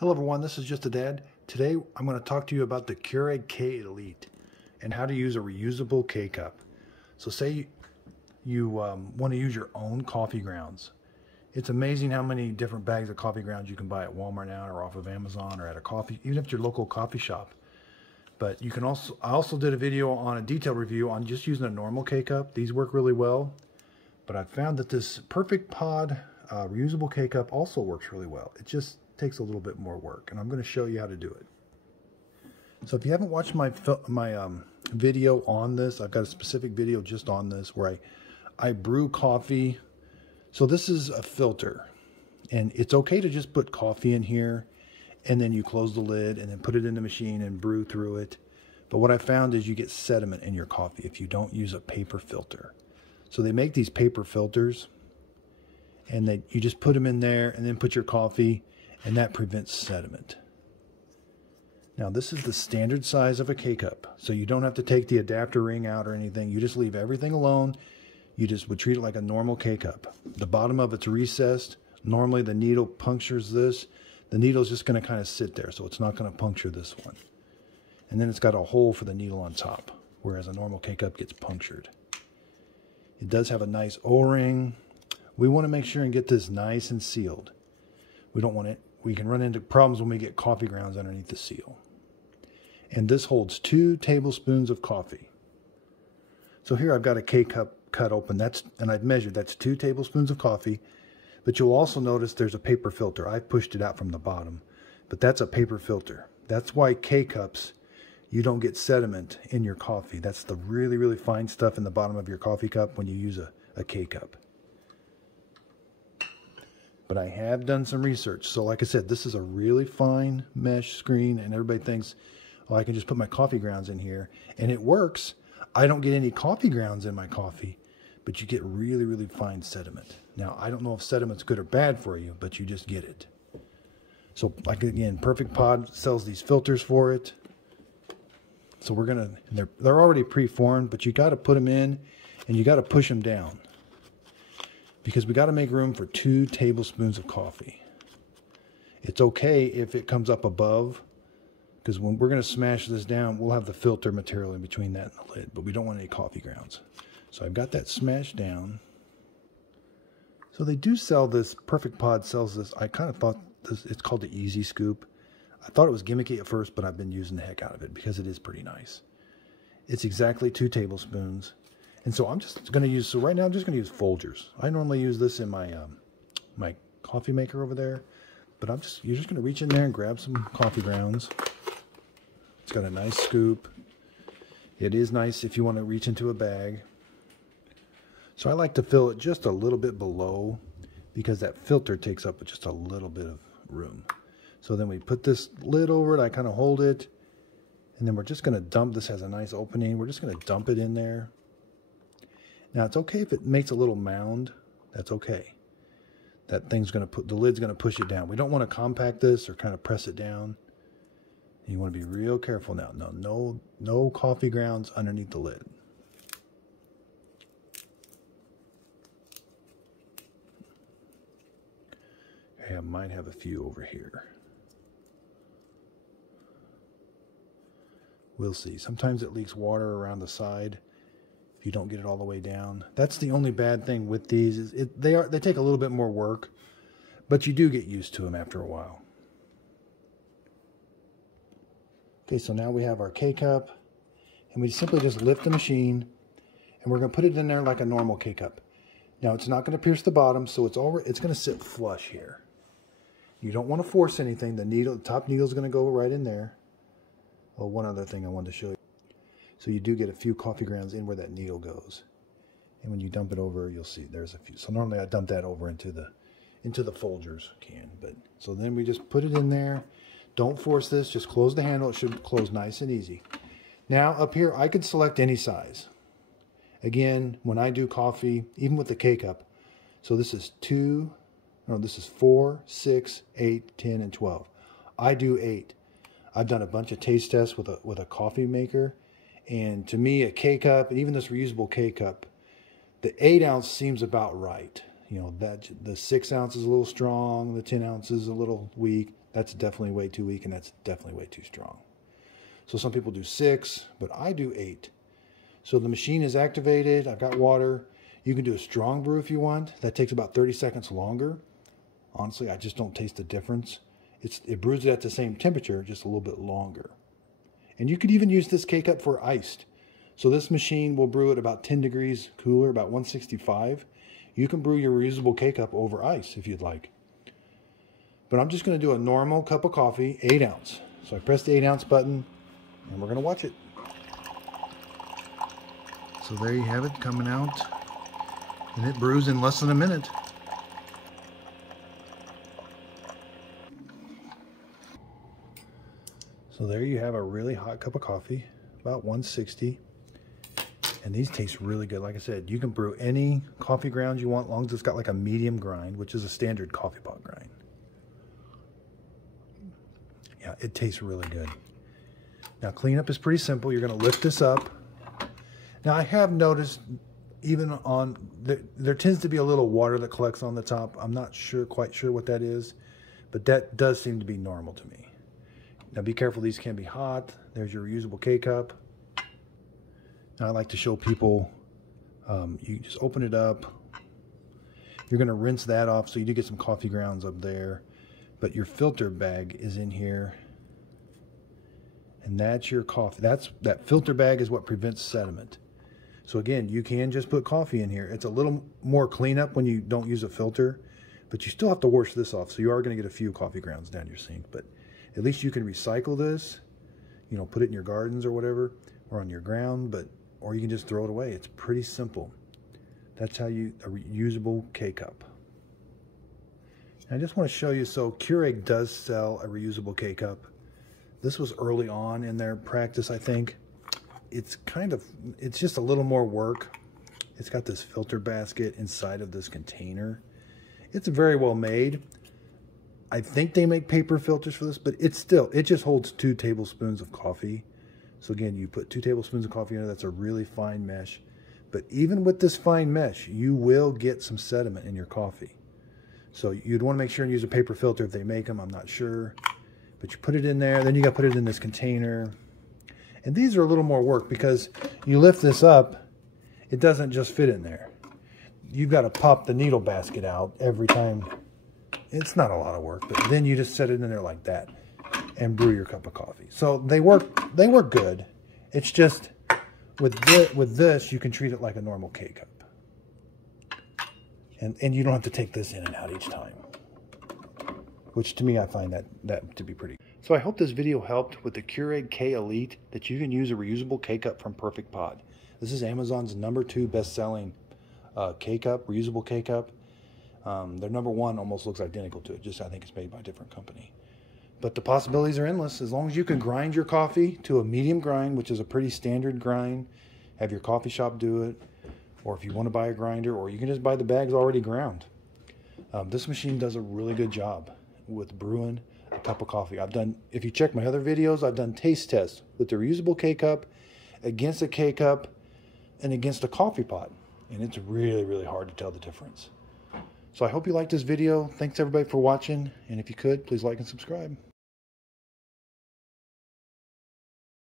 Hello everyone, this is Just a Dad. Today I'm going to talk to you about the Keurig K-Elite and how to use a reusable K-Cup. So say you want to use your own coffee grounds. It's amazing how many different bags of coffee grounds you can buy at Walmart now or off of Amazon or at a coffee, even if it's your local coffee shop. But you can also, I also did a video on a detailed review on just using a normal K-Cup. These work really well. But I found that this Perfect Pod reusable K-Cup also works really well. It just takes a little bit more work, and I'm going to show you how to do it. So if you haven't watched my video on this, I've got a specific video just on this where I brew coffee. So this is a filter, and it's okay to just put coffee in here and then you close the lid and then put it in the machine and brew through it. But what I found is you get sediment in your coffee if you don't use a paper filter. So they make these paper filters, and you just put them in there and then put your coffee, and that prevents sediment. Now this is the standard size of a K-Cup, so you don't have to take the adapter ring out or anything. You just leave everything alone. You just would treat it like a normal K-Cup. The bottom of it's recessed. Normally the needle punctures this. The needle's just going to kind of sit there, so it's not going to puncture this one. And then it's got a hole for the needle on top, whereas a normal K-Cup gets punctured. It does have a nice O-ring. We want to make sure and get this nice and sealed. We don't want it. We can run into problems when we get coffee grounds underneath the seal. And this holds 2 tablespoons of coffee. So here I've got a K-Cup cut open. And I've measured, that's 2 tablespoons of coffee. But you'll also notice there's a paper filter. I've pushed it out from the bottom. But that's a paper filter. That's why K-Cups, you don't get sediment in your coffee. That's the really, really fine stuff in the bottom of your coffee cup when you use a K-Cup. But I have done some research. So like I said, this is a really fine mesh screen, and everybody thinks, oh, I can just put my coffee grounds in here. And it works. I don't get any coffee grounds in my coffee, but you get really, really fine sediment. Now, I don't know if sediment's good or bad for you, but you just get it. So like again, Perfect Pod sells these filters for it. So we're gonna, they're already pre-formed, but you got to put them in and you got to push them down, because we got to make room for 2 tablespoons of coffee. It's okay if it comes up above, because when we're going to smash this down, we'll have the filter material in between that and the lid, but we don't want any coffee grounds. So I've got that smashed down. So they do sell this, Perfect Pod sells this. I kind of thought this, it's called the Easy Scoop. I thought it was gimmicky at first, but I've been using the heck out of it because it is pretty nice. It's exactly 2 tablespoons. And so I'm just going to use, so right now I'm just going to use Folgers. I normally use this in my my coffee maker over there, but you're just going to reach in there and grab some coffee grounds. It's got a nice scoop. It is nice if you want to reach into a bag. So I like to fill it just a little bit below, because that filter takes up just a little bit of room. So then we put this lid over it. I kind of hold it, and then we're just going to dump. This has a nice opening. We're just going to dump it in there. Now it's okay if it makes a little mound. That's okay. That thing's going to the lid's going to push it down. We don't want to compact this or kind of press it down. You want to be real careful now. No coffee grounds underneath the lid. Okay, I might have a few over here. We'll see. Sometimes it leaks water around the side if you don't get it all the way down. That's the only bad thing with these, is they take a little bit more work, but you do get used to them after a while. Okay, so now we have our K-Cup, and we simply just lift the machine, and we're going to put it in there like a normal K-Cup. Now it's not going to pierce the bottom, so it's going to sit flush here. You don't want to force anything. The top needle is going to go right in there. Oh, one other thing I wanted to show you. So you do get a few coffee grounds in where that needle goes. And when you dump it over, you'll see there's a few. So normally I dump that over into the Folgers can. But so then we just put it in there. Don't force this, just close the handle. It should close nice and easy. Now up here, I could select any size. Again, when I do coffee, even with the K-Cup, so this is 4, 6, 8, 10, and 12. I do 8. I've done a bunch of taste tests with a coffee maker, and to me, a K-Cup, and even this reusable K-Cup, the 8 ounce seems about right. You know, that the 6 ounce is a little strong, the 10 ounce is a little weak. That's definitely way too weak, and that's definitely way too strong. So some people do 6, but I do 8. So the machine is activated. I've got water. You can do a strong brew if you want. That takes about 30 seconds longer. Honestly, I just don't taste the difference. It brews it at the same temperature, just a little bit longer. And you could even use this K-Cup for iced. So this machine will brew at about 10 degrees cooler, about 165. You can brew your reusable K-Cup over ice if you'd like. But I'm just going to do a normal cup of coffee, 8 ounce. So I press the 8 ounce button, and we're going to watch it. So there you have it coming out. And it brews in less than a minute. So there you have a really hot cup of coffee, about 160. And these taste really good. Like I said, you can brew any coffee grounds you want, as long as it's got like a medium grind, which is a standard coffee pot grind. Yeah, it tastes really good. Now cleanup is pretty simple. You're going to lift this up. Now I have noticed even on, there tends to be a little water that collects on the top. I'm not quite sure what that is, but that does seem to be normal to me. Now be careful, these can be hot. There's your reusable K-Cup. Now I like to show people, you just open it up. You're going to rinse that off, so you do get some coffee grounds up there. But your filter bag is in here. And that's your coffee. That filter bag is what prevents sediment. So again, you can just put coffee in here. It's a little more cleanup when you don't use a filter, but you still have to wash this off. So you are going to get a few coffee grounds down your sink, but at least you can recycle this, you know, put it in your gardens or whatever, or on your ground, or you can just throw it away. It's pretty simple. That's how a reusable K-Cup. I just want to show you, so Keurig does sell a reusable K-Cup. This was early on in their practice, I think. It's just a little more work. It's got this filter basket inside of this container. It's very well made. I think they make paper filters for this, but it just holds 2 tablespoons of coffee. So again, you put 2 tablespoons of coffee in it. That's a really fine mesh. But even with this fine mesh, you will get some sediment in your coffee. So you'd want to make sure and use a paper filter if they make them. I'm not sure. But you put it in there. Then you got to put it in this container. And these are a little more work because you lift this up, it doesn't just fit in there. You've got to pop the needle basket out every time. It's not a lot of work, but then you just set it in there like that and brew your cup of coffee. So they work good. It's just with this, you can treat it like a normal K-Cup. And you don't have to take this in and out each time, which to me, I find that to be pretty. So I hope this video helped with the Keurig K-Elite, that you can use a reusable K-Cup from Perfect Pod. This is Amazon's #2 best-selling K-Cup, reusable K-Cup. Their #1 almost looks identical to it, just I think it's made by a different company. But the possibilities are endless. As long as you can grind your coffee to a medium grind, which is a pretty standard grind, have your coffee shop do it, or if you want to buy a grinder, or you can just buy the bags already ground. This machine does a really good job with brewing a cup of coffee. If you check my other videos, I've done taste tests with the reusable K-Cup against a K-Cup and against a coffee pot. And it's really, really hard to tell the difference. So I hope you liked this video. Thanks everybody for watching. And if you could, please like and subscribe.